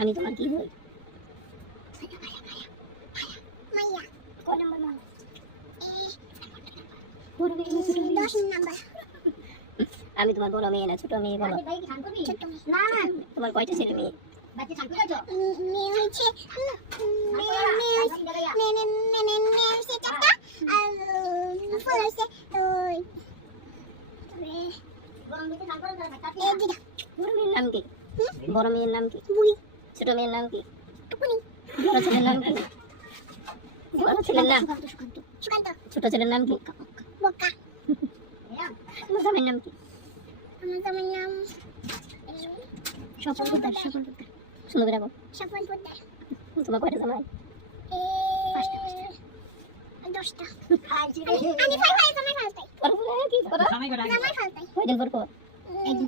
আমি তোমার কি হই? মাইয়া কয় নাম্বার মা? আমি তোমার বড় মেয়ে না ছোট মেয়ে বলো? না না তোমার কয়টা ছেলে মেয়ে? মেয়ে হচ্ছে চারটা আর ফুল হচ্ছে বড় মেয়ের নাম কি? বড় মেয়ের নাম কি? বুড়ি ছোট মেয়ের নাম কি? টুকুনি বড় ছেলের নাম কি? বড় ছেলের নাম? সুকান্ত ছোট ছেলের নাম কি? বক্কা তোমার জামাইয়ের নাম কি? আমার জামার নাম স্বপন পোদ্দার। সুন্দর করে বল। স্বপন পোদ্দার তোমার কয়টা জামাই? 10টা আমি ফাই জামাই ফালতাই পরে কি করো? জামাই ফালতাই কয়দিন পর পর? একদিন